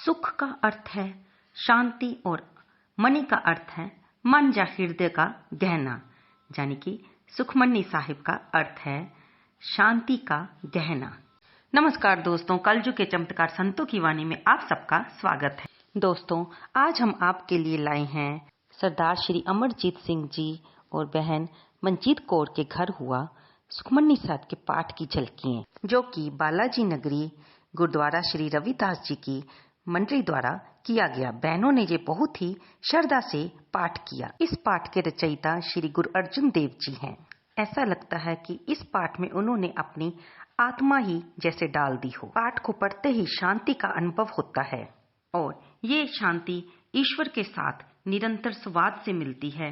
सुख का अर्थ है शांति और मणि का अर्थ है मन या हृदय का गहना, यानी कि सुखमनी साहिब का अर्थ है शांति का गहना। नमस्कार दोस्तों, कलयुग के चमत्कार संतों की वाणी में आप सबका स्वागत है। दोस्तों, आज हम आपके लिए लाए हैं सरदार श्री अमरजीत सिंह जी और बहन मंजीत कौर के घर हुआ सुखमनी साहिब के पाठ की झलकियां, जो कि बालाजी नगरी गुरुद्वारा श्री रविदास जी की मंडली द्वारा किया गया। बहनों ने ये बहुत ही श्रद्धा से पाठ किया। इस पाठ के रचयिता श्री गुरु अर्जुन देव जी हैं। ऐसा लगता है कि इस पाठ में उन्होंने अपनी आत्मा ही जैसे डाल दी हो। पाठ को पढ़ते ही शांति का अनुभव होता है और ये शांति ईश्वर के साथ निरंतर संवाद से मिलती है।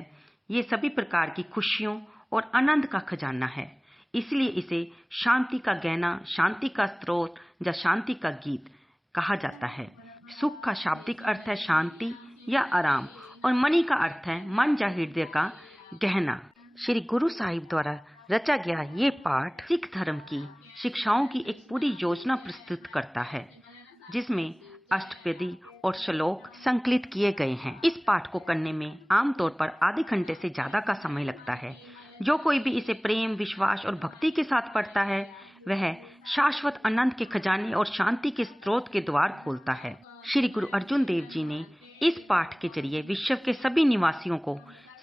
ये सभी प्रकार की खुशियों और आनंद का खजाना है, इसलिए इसे शांति का गहना, शांति का स्रोत या शांति का गीत कहा जाता है। सुख का शाब्दिक अर्थ है शांति या आराम और मणि का अर्थ है मन या हृदय का गहना। श्री गुरु साहिब द्वारा रचा गया ये पाठ सिख धर्म की शिक्षाओं की एक पूरी योजना प्रस्तुत करता है, जिसमें अष्टपदी और श्लोक संकलित किए गए हैं। इस पाठ को करने में आमतौर पर आधे घंटे से ज्यादा का समय लगता है। जो कोई भी इसे प्रेम, विश्वास और भक्ति के साथ पढ़ता है, वह शाश्वत आनंद के खजाने और शांति के स्रोत के द्वार खोलता है। श्री गुरु अर्जुन देव जी ने इस पाठ के जरिए विश्व के सभी निवासियों को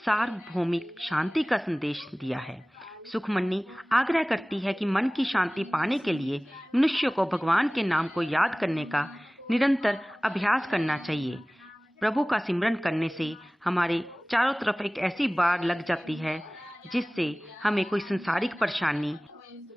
सार्वभौमिक शांति का संदेश दिया है। सुखमनी आग्रह करती है कि मन की शांति पाने के लिए मनुष्य को भगवान के नाम को याद करने का निरंतर अभ्यास करना चाहिए। प्रभु का सिमरन करने से हमारे चारों तरफ एक ऐसी बाढ़ लग जाती है जिससे हमें कोई संसारिक परेशानी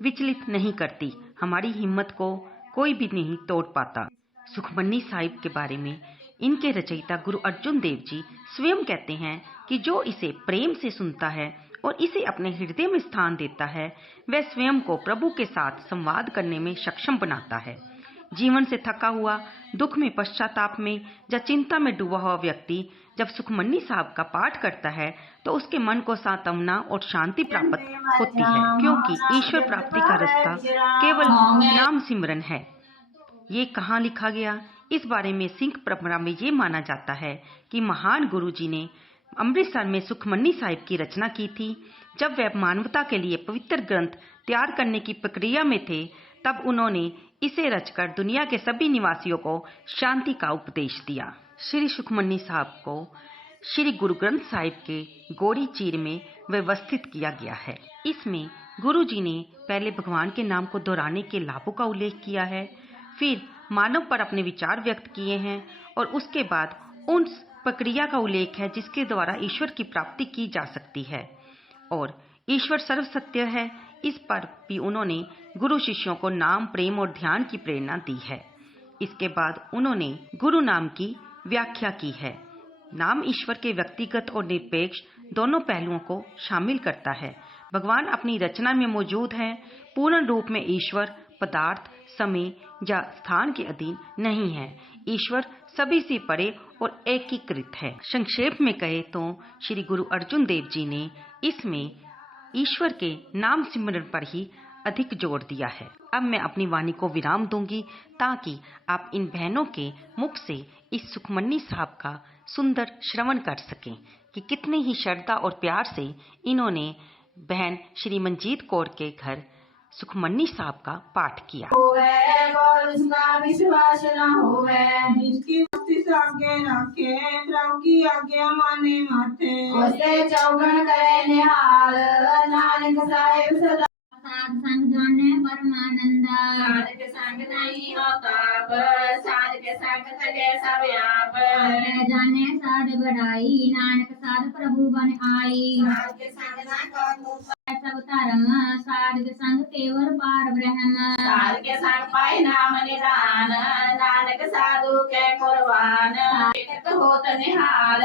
विचलित नहीं करती। हमारी हिम्मत को कोई भी नहीं तोड़ पाता। सुखमनी साहिब के बारे में इनके रचयिता गुरु अर्जुन देव जी स्वयं कहते हैं कि जो इसे प्रेम से सुनता है और इसे अपने हृदय में स्थान देता है, वह स्वयं को प्रभु के साथ संवाद करने में सक्षम बनाता है। जीवन से थका हुआ, दुख में, पश्चाताप में या चिंता में डूबा हुआ व्यक्ति जब सुखमनी साहिब का पाठ करता है तो उसके मन को सांत्वना और शांति प्राप्त होती है, क्योंकि ईश्वर प्राप्ति का रास्ता केवल नाम सिमरन है। ये कहाँ लिखा गया? इस बारे में सिख परंपरा में ये माना जाता है कि महान गुरु जी ने अमृतसर में सुखमनी साहिब की रचना की थी। जब वे मानवता के लिए पवित्र ग्रंथ तैयार करने की प्रक्रिया में थे, तब उन्होंने इसे रचकर दुनिया के सभी निवासियों को शांति का उपदेश दिया। श्री सुखमनी साहिब को श्री गुरु ग्रंथ साहिब के गौड़ी चीर में व्यवस्थित किया गया है। इसमें गुरु जी ने पहले भगवान के नाम को दोहराने के लाभों का उल्लेख किया है, फिर मानव पर अपने विचार व्यक्त किए हैं और उसके बाद उन प्रक्रिया का उल्लेख है जिसके द्वारा ईश्वर की प्राप्ति की जा सकती है और ईश्वर सर्वसत्य है। इस पर भी उन्होंने गुरु शिष्यों को नाम, प्रेम और ध्यान की प्रेरणा दी है। इसके बाद उन्होंने गुरु नाम की व्याख्या की है। नाम ईश्वर के व्यक्तिगत और निरपेक्ष दोनों पहलुओं को शामिल करता है। भगवान अपनी रचना में मौजूद है। पूर्ण रूप में ईश्वर पदार्थ, समय या स्थान के अधीन नहीं है। ईश्वर सभी से परे और एकीकृत है। संक्षेप में कहे तो श्री गुरु अर्जुन देव जी ने इसमें ईश्वर के नाम सिमरन पर ही अधिक जोर दिया है। अब मैं अपनी वाणी को विराम दूंगी ताकि आप इन बहनों के मुख से इस सुखमनी साहिब का सुंदर श्रवण कर सकें कि कितने ही श्रद्धा और प्यार से इन्होंने बहन श्री मंजीत कौर के घर सुखमनी साहिब का पाठ किया। विश्वास न होवे, जिसकी मस्तिष्क आगे रखे, प्रभु की आज्ञा माने माथे, उसे चौगन करे निहाल, नानक साहिब सदा साध संग जाने परमानंदा। साध के संग नहीं हो ताप, साध के संग तगे सब आप, जाने साध बढ़ाई, नानक साध प्रभु बन आई। साध के संग ना करो सब धर्म, साध के संग केवल पार ब्रह्म, साध के संग पाए नाम निदान, नानक साधु के कुर्बान। होत निहाल।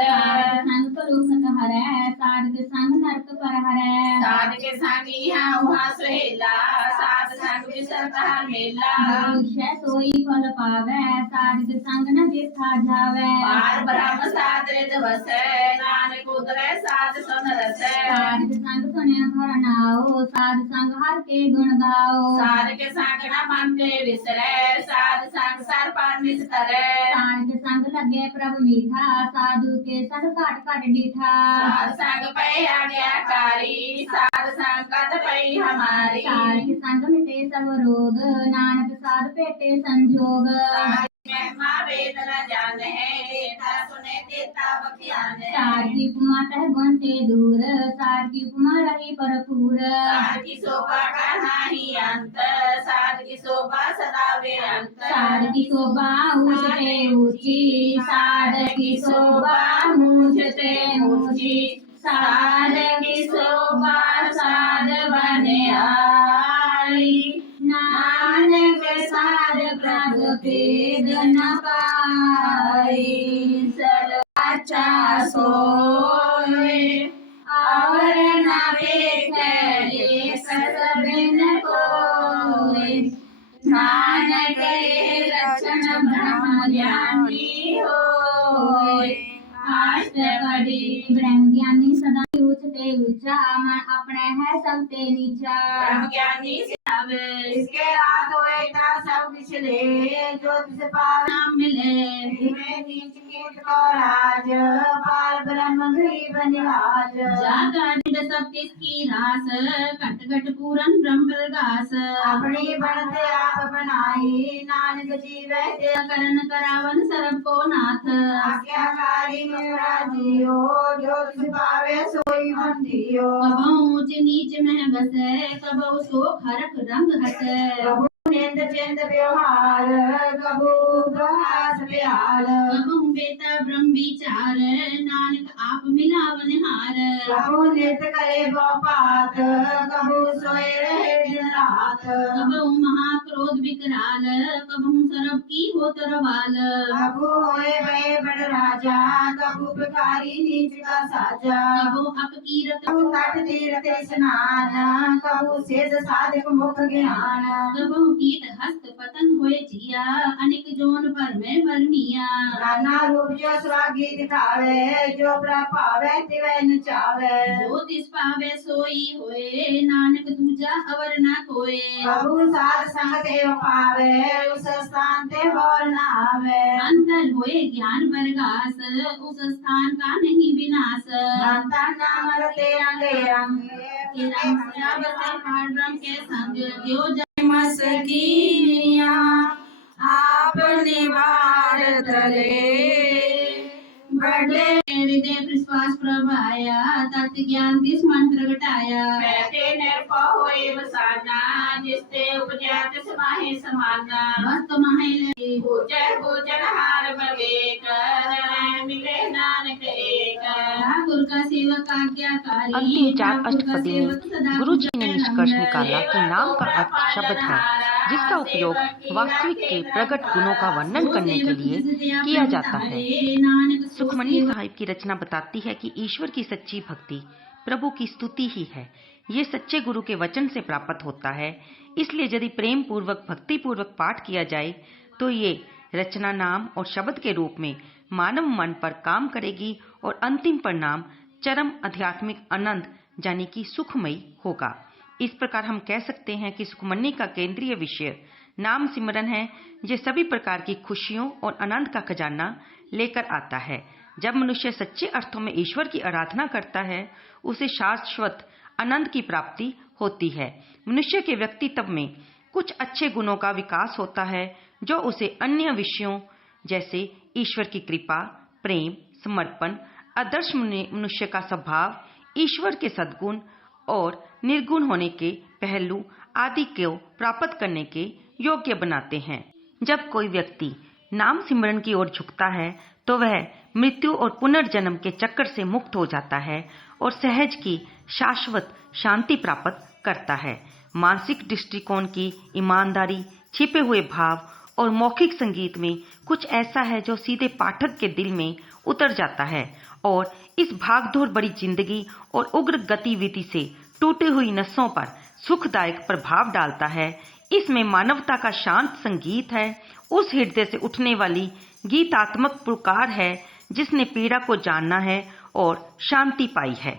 संग परोसत हरै साध संग नरक पर हरै। साध के संग यहाँ वहाँ सुहेला साध संग बिसरत हर मेला। मनुष्य सोई फल पावै साध संग न बिरथा जावै। पार ब्रह्म साध रित बसै नानक उतरै साध सन रसै। साध संग सुने हर नाओ साध संग हर के गुण गाओ। साध के संग न मन ते विसरै साध संग सर पर निस्तरै। साध संग लगे प्रभु मीठा साधु के संग काट काट डीठा। साध संग पै आज्ञाकारी साध संगत पै हमारी। साध के संग मिटे सब रोग नानक साध पेटे संजोग। साध महिमा वेद न जाने देता सुने देता बख्यान। साध की उपमा तह गुण ते दूर साध की उपमा रही भरपूर। साध की शोभा का नाही अंत साध की शोभा सदा बेअंत। साध की शोभा ऊंचते ऊंची साध की शोभा ऊंचते ऊंची। साध की शोभा साध बने आई। नानक साध प्रभु भेद न पाई। सर्वाचा सोए और न देखे सबिन कोई। नानक के लक्षण ब्रह्म ज्ञानी होय। अष्टपदी ब्रह्म ज्ञानी सदा ऊंचते ऊंचा मन अपने है सबते नीचा। ब्रह्म ज्ञानी सिखावे इसके हाथ होए ता सब कुछ ले जो तिस पावे नाम मिले। धीमे नीच कीट को राज पार ब्रह्म गरीब निवाज। जागा निद सब तिसकी रास कट कट पूरन ब्रह्म प्रगास। अपनी बनते आप बनाई नानक जीवे दे। करण करावन सर्व को नाथ। आज्ञाकारी मेरा जियो जो तिस पावे सोई बंधियो। कबहु ऊंच नीच में बसे कबहु शोक हरक रंग हसे। कबू निंद चिंद व्यवहार कबू उपहास प्यार। कबहु बेता ब्रह्म विचार नानक आप मिलावन हार। कबू नित करे गोपात कबू सोए रहे दिन रात। कबहु महाक्रोध विकराल कबहु सरब की हो तरवाल। कबू होए बड़े बड़ राजा कबू भिखारी नीच का साजा। कबहु अपकीरत कबू तट तीर्थ स्नान कबू शेष साधक मुख ज्ञान। कबहु कीट हस्त पतन होए जिया अनेक जोन पर में बरमिया। नाना रूप जो स्वागी दिखावे जो प्रभावे तिवै नचावे। जो तिस पावे सोई होए नानक दूजा अवर न कोय। कबू साध संग देव पावे उस स्थान ते और न आवे। अंतर होए ज्ञान बरगास उस स्थान का नहीं विनाश। अंतर नाम रते रंगे रंगे पार ब्रह्म के संग जो मस कीनिया आपने बार तले बड़े। हृदय विश्वास प्रभाया तत् ज्ञान दिस मंत्र घटाया। बैठे निर्भय होए बसाना जिसते उपजा तिस माहे समाना। मस्त माहे पूजय पूजन हार विवेक जनै मिले नानक एक। ठाकुर का सेवक आज्ञाकारी। अंतिम चार अष्टपदी में गुरु जी ने निष्कर्ष निकाला कि नाम का अर्थ शब्द है जिसका उपयोग वास्तविक के प्रकट गुणों का वर्णन करने के लिए किया जाता है। सुखमनी साहिब की रचना बताती है कि ईश्वर की सच्ची भक्ति प्रभु की स्तुति ही है। ये सच्चे गुरु के वचन से प्राप्त होता है। इसलिए यदि प्रेम पूर्वक भक्ति पूर्वक पाठ किया जाए तो ये रचना नाम और शब्द के रूप में मानव मन पर काम करेगी और अंतिम परिणाम चरम आध्यात्मिक आनंद यानी कि सुखमयी होगा। इस प्रकार हम कह सकते हैं कि सुखमनी का केंद्रीय विषय नाम सिमरन है, जो सभी प्रकार की खुशियों और आनंद का खजाना लेकर आता है। जब मनुष्य सच्चे अर्थों में ईश्वर की आराधना करता है उसे शाश्वत आनंद की प्राप्ति होती है। मनुष्य के व्यक्तित्व में कुछ अच्छे गुणों का विकास होता है जो उसे अन्य विषयों जैसे ईश्वर की कृपा, प्रेम, समर्पण, आदर्श मनुष्य का स्वभाव, ईश्वर के सद्गुण और निर्गुण होने के पहलू आदि को प्राप्त करने के योग्य बनाते हैं। जब कोई व्यक्ति नाम सिमरन की ओर झुकता है तो वह मृत्यु और पुनर्जन्म के चक्कर से मुक्त हो जाता है और सहज की शाश्वत शांति प्राप्त करता है। मानसिक दृष्टिकोण की ईमानदारी, छिपे हुए भाव और मौखिक संगीत में कुछ ऐसा है जो सीधे पाठक के दिल में उतर जाता है और इस भागदौड़ भरी जिंदगी और उग्र गतिविधि से टूटी हुई नसों पर सुखदायक प्रभाव डालता है। इसमें मानवता का शांत संगीत है, उस हृदय से उठने वाली गीतात्मक पुकार है जिसने पीड़ा को जाना है और शांति पाई है।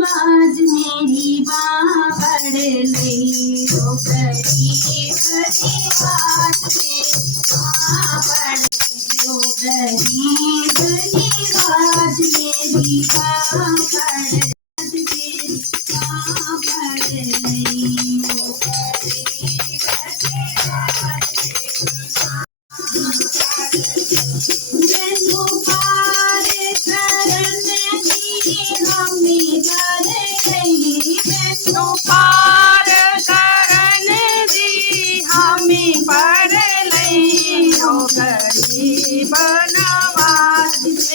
बाज मेरी बाँ पड़ लई हो गरीब बाज मेरी बाँ पड़ हो गरीब बाज मेरी बाँ पड़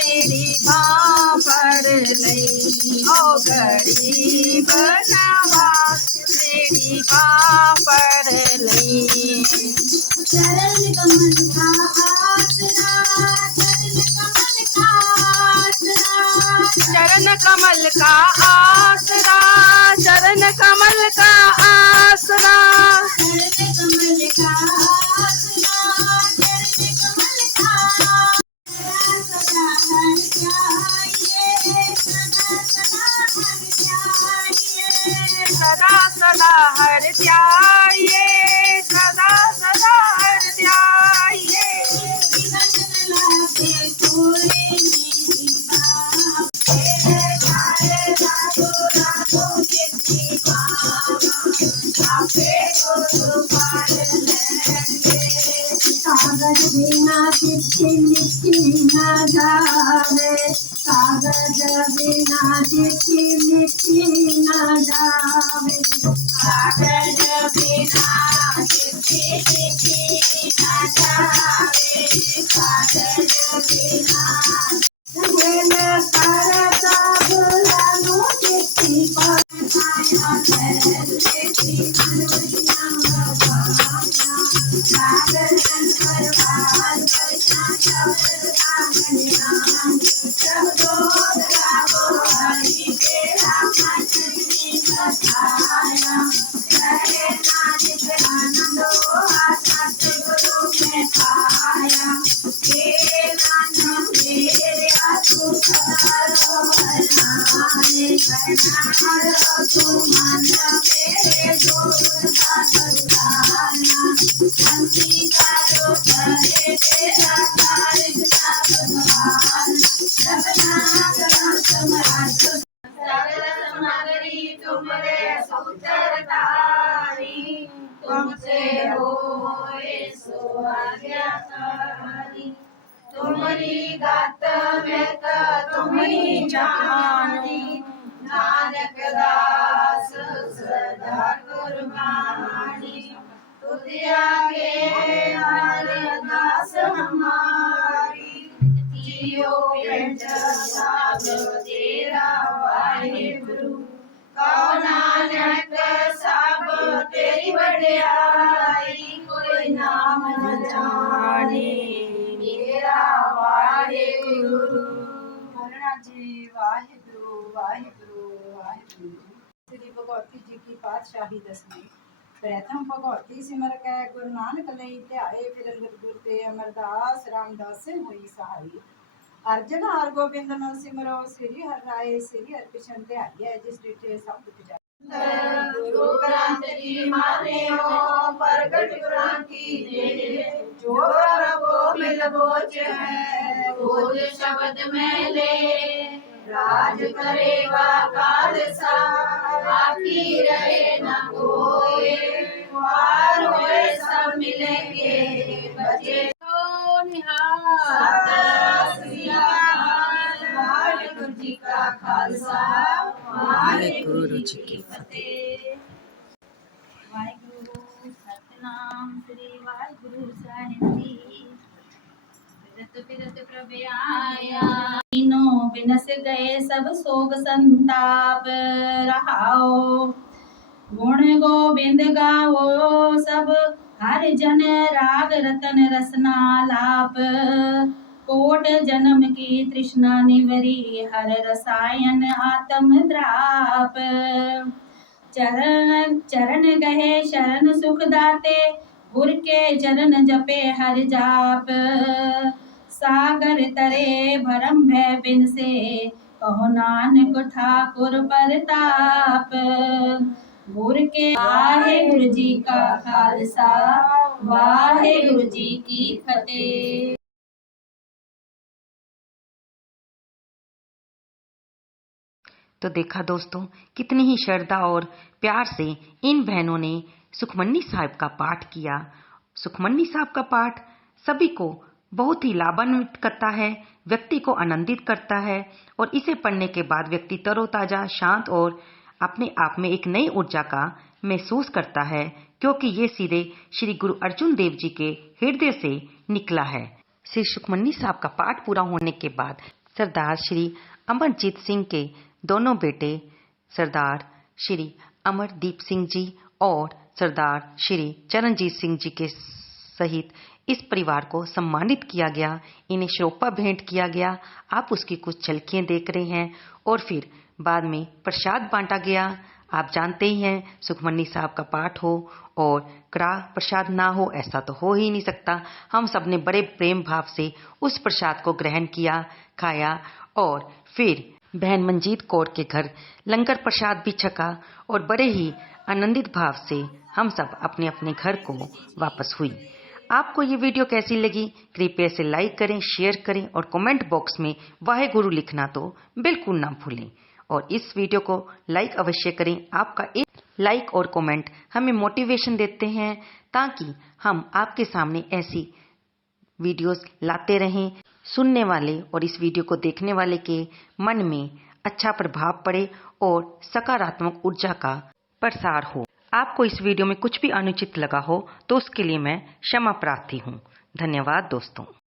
मेरी बाँ पड़ लई हो गरीब नवाज मेरी बाँ पड़ लई। चरण कमल का आसरा, चरण कमल का आसरा, चरण कमल का आसरा, चरण कमल का आसरा, चरण कमल का सदा हर जाइए, सदा सदा हर ध्याये, सदा सदा हर ध्याये। कागज बिना चिट्ठी लिखी न जावे, कागज बिना चिट्ठी लिखी न जावे, कागज बिना चिट्ठी लिखी न जावे, कागज बिना चिट्ठी पर तुमसे होए सो आज्ञाकारी, तुम्हारी गात में तुम्ही जानी, नानक दास सदा कुर्बानी, तुझिया के अरदास हमारी, जियो सब तेरा वाहिगुरु, कहो नानक सब तेरी बड़ाई, कोई नाम न जाने मेरा वाहिगुरु। जी वाहिगुरु वाहिगुरु। श्री भगवती जी की पातशाही दसवीं। प्रथम भगवती सिमर कै गुरु नानक लई ध्याए, फिर गुर ते अमरदास रामदास हुई सहाई। अर्जन हर गोबिंद नो सिमरो, श्री हर राय श्री हर कृष्ण ध्याये, जिस डिठे सब दुख गुरु ग्रंथ जी माने हो, प्रगट क्रांति दे, जो रबो मिल बोच है, बोझ शब्द में ले। राज करेगा खालसा, बाकी रहे न कोई, पार होए सब मिलेंगे, बचे वाहिगुरु जी का खालसा, वाहिगुरु जी की फतेह। वाहिगुरु सतनाम श्री वाहिगुरु साहिब जी। फिरत प्रभ आया, तीनों बिनस गए सब सोग संताप रहाओ। गुण गोविंद गाओ सब, हर जन राग रतन रसना लाप। कोट जन्म की तृष्णा निवरी, हर रसायन आत्म द्राप। चरण चरण गहे शरण सुख दाते, गुर के चरण जपे हर जाप। सागर तरे भरम भय बिन से, कहो नानक ठाकुर परताप। गुर के वाहिगुरु जी का खालसा, वाहिगुरु जी की फतेह। तो देखा दोस्तों, कितनी ही श्रद्धा और प्यार से इन बहनों ने सुखमनी साहिब का पाठ किया। सुखमनी साहिब का पाठ सभी को बहुत ही लाभान्वित करता है, व्यक्ति को आनंदित करता है और इसे पढ़ने के बाद व्यक्ति तरोताजा, शांत और अपने आप में एक नई ऊर्जा का महसूस करता है, क्योंकि ये सीधे श्री गुरु अर्जुन देव जी के हृदय से निकला है। श्री सुखमनी साहिब का पाठ पूरा होने के बाद सरदार श्री अमरजीत सिंह के दोनों बेटे सरदार श्री अमरदीप सिंह जी और सरदार श्री चरणजीत सिंह जी के सहित इस परिवार को सम्मानित किया गया। इन्हें श्रोपा भेंट किया गया। आप उसकी कुछ झलकियां देख रहे हैं और फिर बाद में प्रसाद बांटा गया। आप जानते ही हैं, सुखमनी साहब का पाठ हो और कड़ा प्रसाद ना हो, ऐसा तो हो ही नहीं सकता। हम सब ने बड़े प्रेम भाव से उस प्रसाद को ग्रहण किया, खाया और फिर बहन मंजीत कौर के घर लंगर प्रसाद भी छका और बड़े ही आनंदित भाव से हम सब अपने अपने घर को वापस हुई। आपको ये वीडियो कैसी लगी? कृपया इसे लाइक करें, शेयर करें और कमेंट बॉक्स में वाहेगुरु लिखना तो बिल्कुल ना भूलें। और इस वीडियो को लाइक अवश्य करें। आपका एक लाइक और कमेंट हमें मोटिवेशन देते हैं, ताकि हम आपके सामने ऐसी वीडियोस लाते रहें। सुनने वाले और इस वीडियो को देखने वाले के मन में अच्छा प्रभाव पड़े और सकारात्मक ऊर्जा का प्रसार हो। आपको इस वीडियो में कुछ भी अनुचित लगा हो तो उसके लिए मैं क्षमा प्रार्थी हूँ। धन्यवाद दोस्तों।